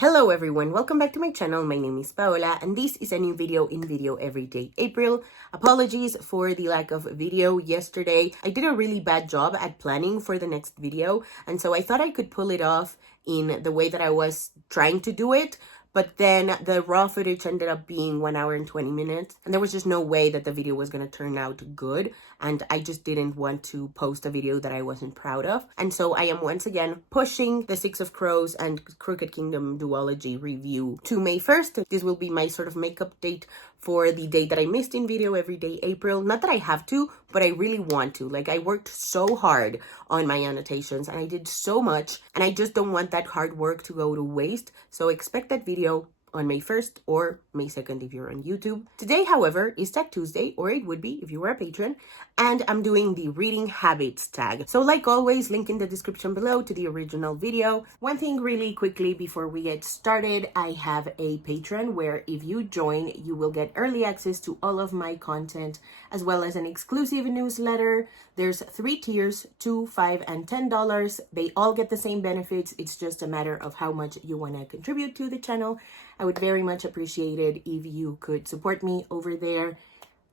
Hello everyone, welcome back to my channel. My name is Paola and this is a new video in Video Everyday April. Apologies for the lack of video yesterday. I did a really bad job at planning for the next video, and so I thought I could pull it off in the way that I was trying to do it. But then the raw footage ended up being 1 hour and 20 minutes. And there was just no way that the video was going to turn out good. And I just didn't want to post a video that I wasn't proud of. And so I am once again pushing the Six of Crows and Crooked Kingdom duology review to May 1st. This will be my sort of makeup date for the day that I missed in Video Everyday April. Not that I have to, but I really want to. Like, I worked so hard on my annotations and I did so much, and I just don't want that hard work to go to waste. So expect that video on May 1st or May 2nd if you're on YouTube. Today, however, is Tag Tuesday, or it would be if you were a patron, and I'm doing the reading habits tag. So like always, link in the description below to the original video. One thing really quickly before we get started, I have a Patreon where if you join, you will get early access to all of my content, as well as an exclusive newsletter. There's 3 tiers, $2, $5, and $10. They all get the same benefits. It's just a matter of how much you want to contribute to the channel. I would very much appreciate it if you could support me over there.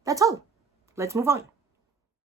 That's all. Let's move on.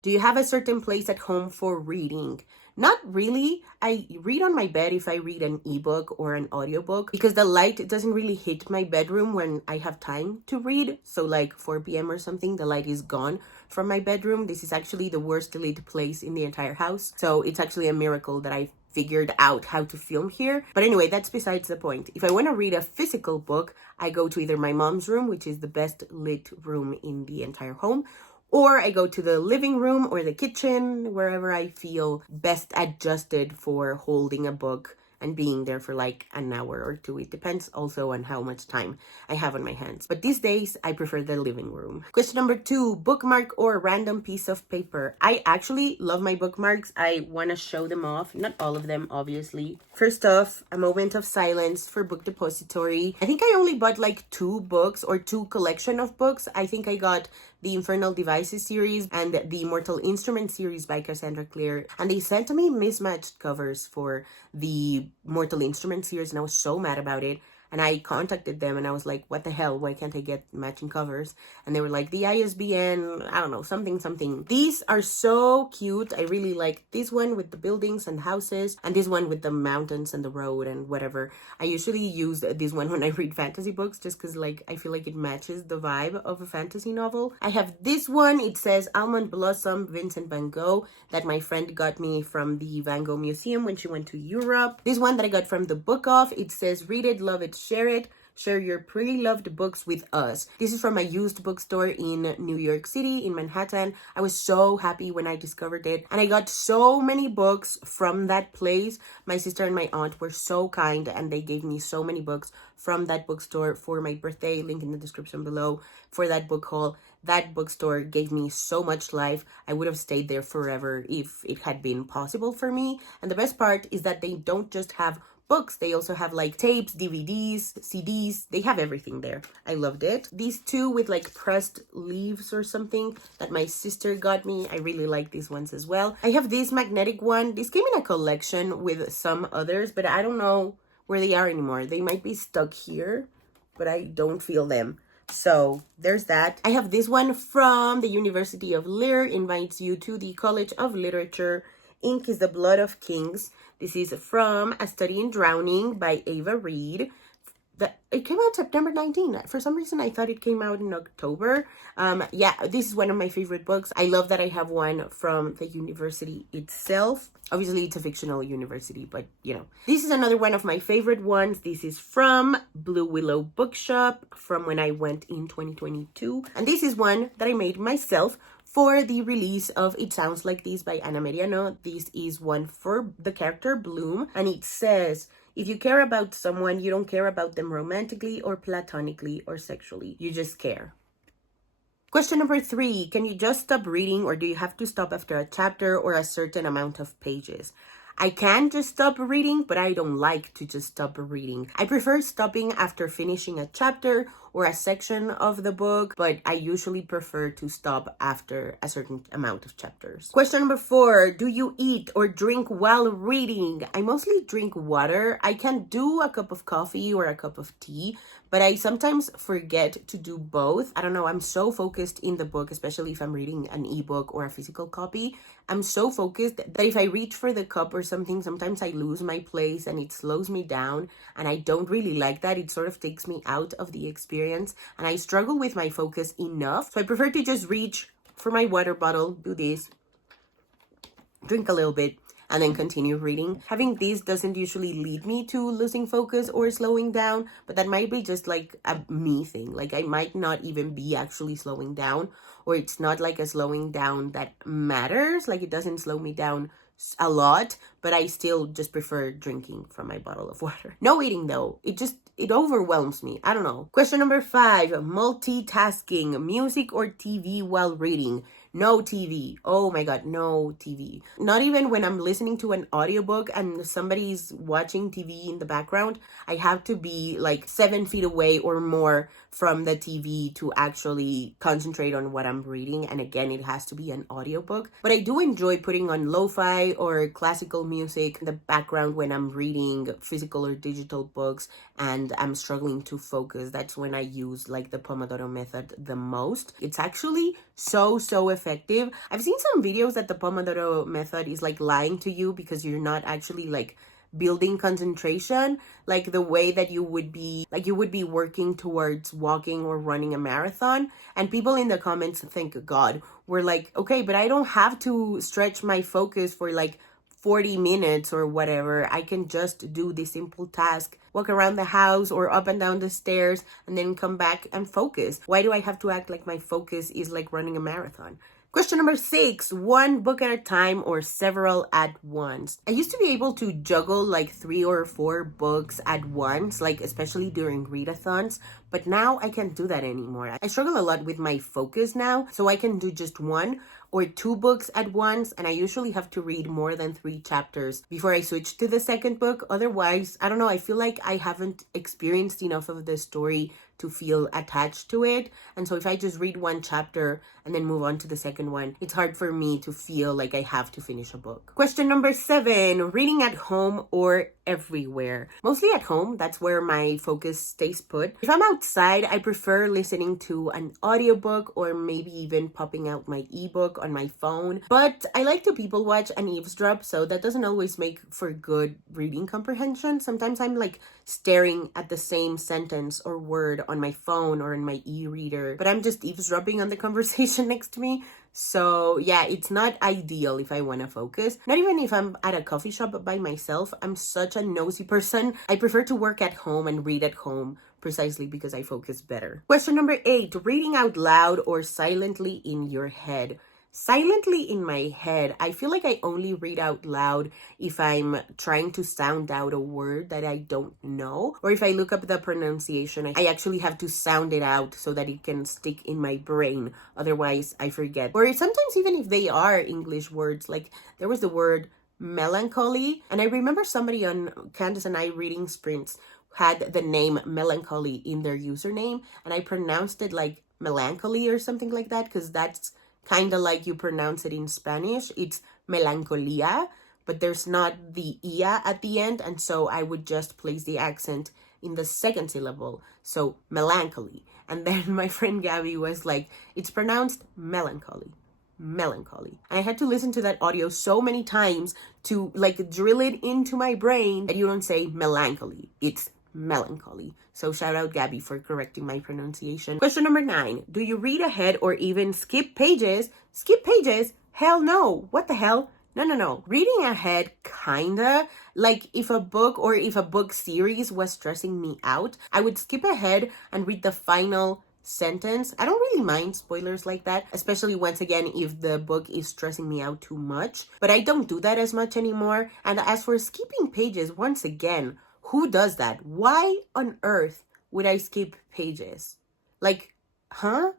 Do you have a certain place at home for reading? Not really. I read on my bed if I read an ebook or an audiobook, because the light doesn't really hit my bedroom when I have time to read. So like 4 p.m. or something, the light is gone from my bedroom. This is actually the worst lit place in the entire house. So it's actually a miracle that I figured out how to film here. But anyway, that's besides the point. If I want to read a physical book, I go to either my mom's room, which is the best lit room in the entire home, or I go to the living room or the kitchen, wherever I feel best adjusted for holding a book and being there for like an hour or 2. It depends also on how much time I have on my hands. But these days, I prefer the living room. Question number 2, bookmark or random piece of paper. I actually love my bookmarks. I want to show them off. Not all of them, obviously. First off, a moment of silence for Book Depository. I think I only bought like 2 books or 2 collection of books. I think I got the Infernal Devices series and the Mortal Instruments series by Cassandra Clare. And they sent me mismatched covers for the Mortal Instruments series, and I was so mad about it. And I contacted them and I was like, what the hell? Why can't I get matching covers? And they were like, the ISBN, I don't know, something. These are so cute. I really like this one with the buildings and houses, and this one with the mountains and the road and whatever. I usually use this one when I read fantasy books, just because like I feel like it matches the vibe of a fantasy novel. I have this one. It says Almond Blossom, Vincent van Gogh, that my friend got me from the Van Gogh Museum when she went to Europe. This one that I got from the Book Off, it says Read It, Love It, Share It. Share your pre-loved books with us. This is from a used bookstore in New York City, in Manhattan. I was so happy when I discovered it, and I got so many books from that place. My sister and my aunt were so kind, and they gave me so many books from that bookstore for my birthday. Link in the description below for that book haul. That bookstore gave me so much life. I would have stayed there forever if it had been possible for me. And the best part is that they don't just have books, they also have like tapes, DVDs, CDs. They have everything there. I loved it. These 2 with like pressed leaves or something that my sister got me. I really like these ones as well. I have this magnetic one. This came in a collection with some others, but I don't know where they are anymore. They might be stuck here, but I don't feel them. So there's that. I have this one from the University of Lear, invites you to the College of Literature. Ink is the Blood of Kings. This is from A Study in Drowning by Ava Reed. It came out September 19. For some reason, I thought it came out in October. Yeah, this is one of my favorite books. I love that I have one from the university itself. Obviously, it's a fictional university, but you know. This is another one of my favorite ones. This is from Blue Willow Bookshop from when I went in 2022. And this is one that I made myself for the release of It Sounds Like This by Ana Mariano. This is one for the character Bloom, and it says, if you care about someone, you don't care about them romantically or platonically or sexually. You just care. Question number 3, can you just stop reading, or do you have to stop after a chapter or a certain amount of pages? I can just stop reading, but I don't like to just stop reading. I prefer stopping after finishing a chapter or a section of the book, but I usually prefer to stop after a certain amount of chapters. Question number 4, do you eat or drink while reading? I mostly drink water. I can do a cup of coffee or a cup of tea, but I sometimes forget to do both. I don't know, I'm so focused in the book, especially if I'm reading an ebook or a physical copy. I'm so focused that if I reach for the cup or something, sometimes I lose my place and it slows me down, and I don't really like that. It sort of takes me out of the experience, and I struggle with my focus enough. So I prefer to just reach for my water bottle, do this, drink a little bit, and then continue reading. Having this doesn't usually lead me to losing focus or slowing down, but that might be just like a me thing. Like I might not even be actually slowing down, or it's not like a slowing down that matters. Like it doesn't slow me down a lot, but I still just prefer drinking from my bottle of water. No eating though. It overwhelms me. I don't know. Question number 5, multitasking, music or TV while reading? No TV. Oh my God, no TV. Not even when I'm listening to an audiobook and somebody's watching TV in the background. I have to be like 7 feet away or more from the TV to actually concentrate on what I'm reading. And again, it has to be an audiobook. But I do enjoy putting on lo-fi or classical music in the background when I'm reading physical or digital books and I'm struggling to focus. That's when I use like the Pomodoro method the most. It's actually so effective. I've seen some videos that the Pomodoro method is like lying to you because you're not actually like building concentration like the way that you would be working towards walking or running a marathon. And people in the comments, thank God, were like, okay, but I don't have to stretch my focus for like 40 minutes or whatever. I can just do this simple task, walk around the house or up and down the stairs, and then come back and focus. Why do I have to act like my focus is like running a marathon? Question number 6, one book at a time or several at once. I used to be able to juggle like 3 or 4 books at once, like especially during readathons, but now I can't do that anymore. I struggle a lot with my focus now, so I can do just 1 or 2 books at once, and I usually have to read more than 3 chapters before I switch to the second book. Otherwise, I don't know, I feel like I haven't experienced enough of the story to feel attached to it. And so if I just read 1 chapter and then move on to the second one, it's hard for me to feel like I have to finish a book. Question number 7, reading at home or everywhere? Mostly at home. That's where my focus stays put. If I'm outside, I prefer listening to an audiobook or maybe even popping out my ebook on my phone. But I like to people watch and eavesdrop, so that doesn't always make for good reading comprehension. Sometimes I'm like staring at the same sentence or word on my phone or in my e-reader, but I'm just eavesdropping on the conversation next to me. So yeah, it's not ideal if I want to focus. Not even if I'm at a coffee shop by myself. I'm such a nosy person. I prefer to work at home and read at home precisely because I focus better. Question number 8, reading out loud or silently in your head? Silently in my head. I feel like I only read out loud if I'm trying to sound out a word that I don't know, or if I look up the pronunciation, I actually have to sound it out so that it can stick in my brain. Otherwise, I forget. Or sometimes even if they are English words, like there was the word melancholy, and I remember somebody on Candace and I reading sprints had the name melancholy in their username, and I pronounced it like melancholy or something like that, because that's kind of like you pronounce it in Spanish. It's melancolia, but there's not the ia at the end, and so I would just place the accent in the second syllable. So melancholy. And then my friend Gabby was like, it's pronounced melancholy. Melancholy. And I had to listen to that audio so many times to like drill it into my brain that you don't say melancholy. It's melancholy. So shout out Gabby for correcting my pronunciation. Question number 9. Do you read ahead or even skip pages? Skip pages? Hell no. What the hell? No. Reading ahead, kinda. Like if a book or if a book series was stressing me out, I would skip ahead and read the final sentence. I don't really mind spoilers like that, especially once again if the book is stressing me out too much. But I don't do that as much anymore. And as for skipping pages, once again, who does that? Why on earth would I skip pages? Like, huh?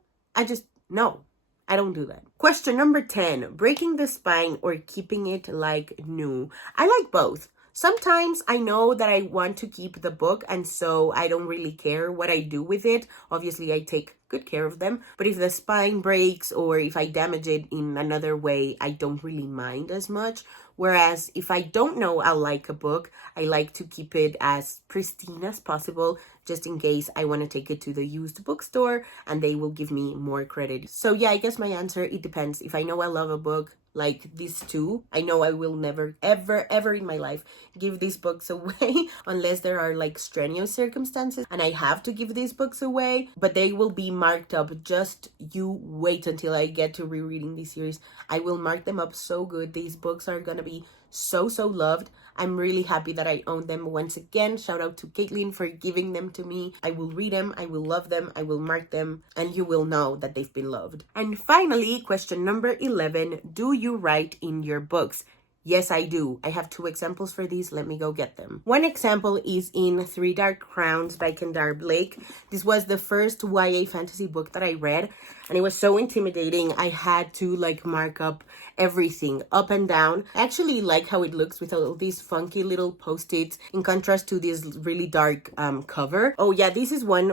No. I don't do that. Question number 10, breaking the spine or keeping it like new. I like both. Sometimes I know that I want to keep the book, and so I don't really care what I do with it. Obviously, I take good care of them. But if the spine breaks or if I damage it in another way, I don't really mind as much. Whereas if I don't know I'll like a book, I like to keep it as pristine as possible, just in case I want to take it to the used bookstore and they will give me more credit. So yeah, I guess my answer, it depends. If I know I love a book, like these two, I know I will never, ever in my life give these books away unless there are like strenuous circumstances and I have to give these books away, but they will be marked up. Just you wait until I get to rereading this series. I will mark them up so good. These books are gonna be so loved. I'm really happy that I own them. Once again, shout out to Caitlin for giving them to me. I will read them, I will love them, I will mark them, and you will know that they've been loved. And finally, question number 11, do you write in your books? Yes, I do. I have 2 examples for these. Let me go get them. One example is in Three Dark Crowns by Kendar Blake. This was the first YA fantasy book that I read, and it was so intimidating. I had to like mark up everything up and down. I actually like how it looks with all these funky little post-its in contrast to this really dark cover. Oh yeah, this is one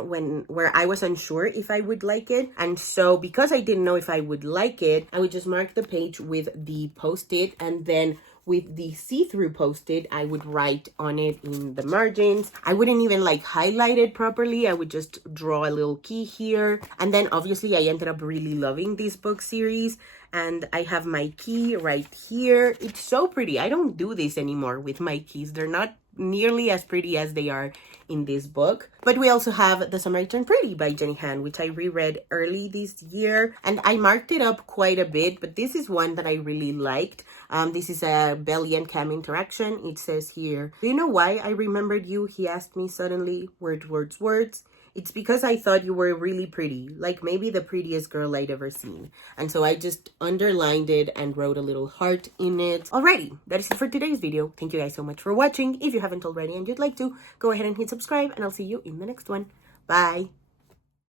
where I was unsure if I would like it, and so because I didn't know if I would like it, I would just mark the page with the post-it, and then with the see-through post-it, I would write on it in the margins. I wouldn't even like highlight it properly. I would just draw a little key here. And then obviously I ended up really loving this book series, and I have my key right here. It's so pretty. I don't do this anymore with my keys. They're not nearly as pretty as they are in this book. But we also have The Summer I Turned Pretty by Jenny Han, which I reread early this year, and I marked it up quite a bit, but this is one that I really liked. This is a Belly and Cam interaction. It says here, "Do you know why I remembered you?" He asked me suddenly. Words. "It's because I thought you were really pretty, like maybe the prettiest girl I'd ever seen." And so I just underlined it and wrote a little heart in it. Alrighty, that is it for today's video. Thank you guys so much for watching. If you haven't already and you'd like to, go ahead and hit subscribe, and I'll see you in the next one. Bye!